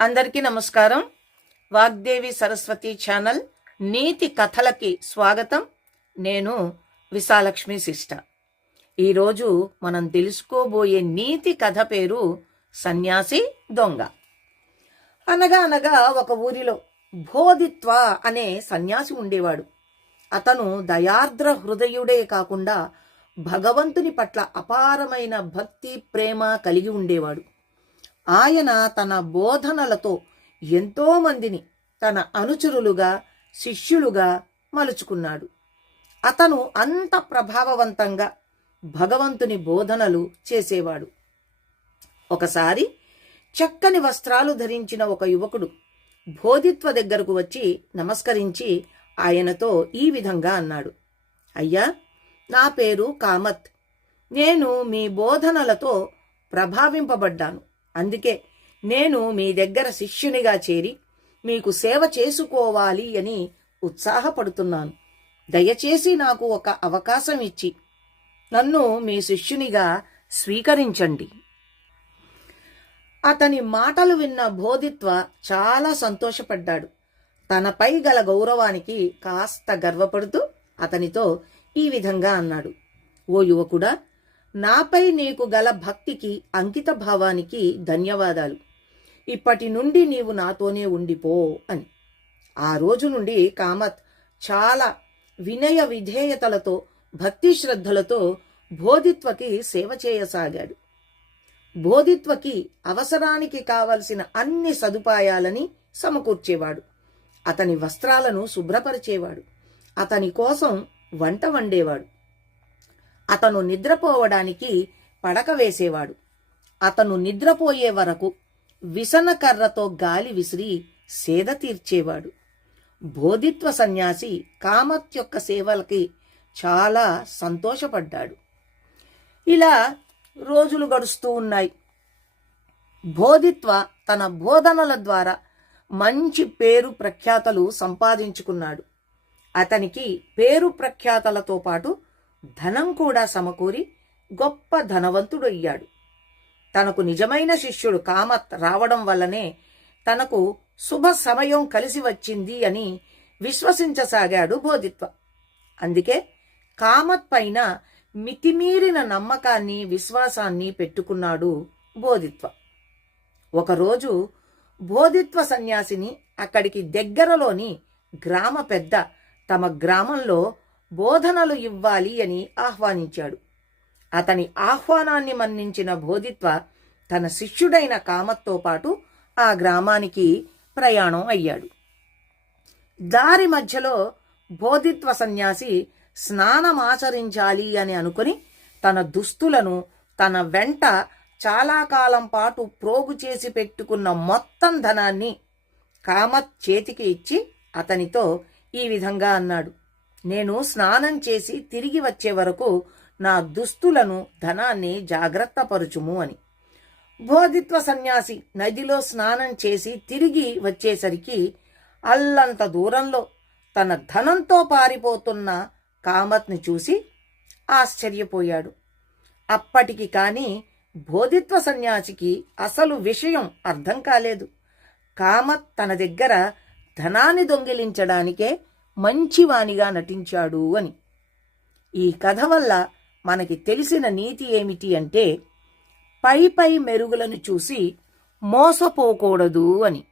అందరికీ నమస్కారం. వాగ్దేవి సరస్వతి ఛానల్ నీతి కథలకి స్వాగతం. నేను విశాలక్ష్మి శిష్ట ఈరోజు మనం తెలుసుకోబోయే నీతి కథ పేరు సన్యాసి దొంగ. అనగా అనగా ఒక ఊరిలో బోధిత్వ అనే సన్యాసి ఉండేవాడు. అతను దయార్ద్ర హృదయుడే కాకుండా భగవంతుని పట్ల అపారమైన భక్తి ప్రేమ కలిగి ఉండేవాడు. ఆయన తన బోధనలతో ఎంతో మందిని తన అనుచరులుగా శిష్యులుగా మలుచుకున్నాడు. అతను అంత ప్రభావవంతంగా భగవంతుని బోధనలు చేసేవాడు. ఒకసారి చక్కని వస్త్రాలు ధరించిన ఒక యువకుడు బోధిత్వ దగ్గరకు వచ్చి నమస్కరించి ఆయనతో ఈ విధంగా అన్నాడు. అయ్యా నా పేరు కామత్. నేను మీ బోధనలతో ప్రభావింపబడ్డాను. అందుకే నేను మీ దగ్గర శిష్యునిగా చేరి మీకు సేవ చేసుకోవాలి అని ఉత్సాహపడుతున్నాను. దయచేసి నాకు ఒక అవకాశం ఇచ్చి నన్ను మీ శిష్యునిగా స్వీకరించండి. అతని మాటలు విన్న బోధిత్వ చాలా సంతోషపడ్డాడు. తనపై గల గౌరవానికి కాస్త గర్వపడుతూ అతనితో ఈ విధంగా అన్నాడు. ఓ యువకుడా నాపై నీకు గల భక్తికి అంకిత భావానికి ధన్యవాదాలు. ఇప్పటి నుండి నీవు నాతోనే ఉండిపో అని. ఆ రోజు నుండి కామత్ చాలా వినయ విధేయతలతో భక్తి శ్రద్ధలతో బోధిత్వకి సేవ చేయసాగాడు. బోధిత్వకి అవసరానికి కావలసిన అన్ని సదుపాయాలని సమకూర్చేవాడు. అతని వస్త్రాలను శుభ్రపరిచేవాడు. అతని కోసం వంట వండేవాడు. అతను నిద్రపోవడానికి పడక వేసేవాడు. అతను నిద్రపోయే వరకు విసనకర్రతో గాలి విసిరి సేద తీర్చేవాడు. బోధిత్వ సన్యాసి కామత్ యొక్క సేవలకి చాలా సంతోషపడ్డాడు. ఇలా రోజులు గడుస్తూ ఉన్నాయి. బోధిత్వ తన బోధనల ద్వారా మంచి పేరు ప్రఖ్యాతలు సంపాదించుకున్నాడు. అతనికి పేరు ప్రఖ్యాతలతో పాటు ధనం కూడా సమకూరి గొప్ప ధనవంతుడు అయ్యాడు తనకు నిజమైన శిష్యుడు కామత్ రావడం వల్లనే తనకు శుభ సమయం కలిసి వచ్చింది అని విశ్వసించసాగాడు బోధిత్వ. అందుకే కామత్ పైన మితిమీరిన నమ్మకాన్ని విశ్వాసాన్ని పెట్టుకున్నాడు బోధిత్వ. ఒకరోజు బోధిత్వ సన్యాసిని అక్కడికి దగ్గరలోని గ్రామ పెద్ద తమ గ్రామంలో బోధనలు ఇవ్వాలి అని ఆహ్వానించాడు. అతని ఆహ్వానాన్ని మన్నించిన బోధిత్వ తన శిష్యుడైన కామత్తో పాటు ఆ గ్రామానికి ప్రయాణం అయ్యాడు. దారి మధ్యలో బోధిత్వ సన్యాసి స్నానమాచరించాలి అని అనుకుని తన దుస్తులను తన వెంట చాలా కాలం పాటు ప్రోగు చేసి పెట్టుకున్న మొత్తం ధనాన్ని కామత్ చేతికి ఇచ్చి అతనితో ఈ విధంగా అన్నాడు. నేను స్నానం చేసి తిరిగి వచ్చే వరకు నా దుస్తులను ధనాన్ని జాగ్రత్త పరుచుము అని. బోధిత్వ సన్యాసి నదిలో స్నానం చేసి తిరిగి వచ్చేసరికి అల్లంత దూరంలో తన ధనంతో పారిపోతున్న కామత్ని చూసి ఆశ్చర్యపోయాడు. అప్పటికి కాని బోధిత్వ సన్యాసికి అసలు విషయం అర్థం కాలేదు. కామత్ తన దగ్గర ధనాన్ని దొంగిలించడానికే మంచివానిగా నటించాడు అని. ఈ కథ వల్ల మనకి తెలిసిన నీతి ఏమిటి అంటే పై పై మెరుగులను చూసి మోసపోకూడదు అని.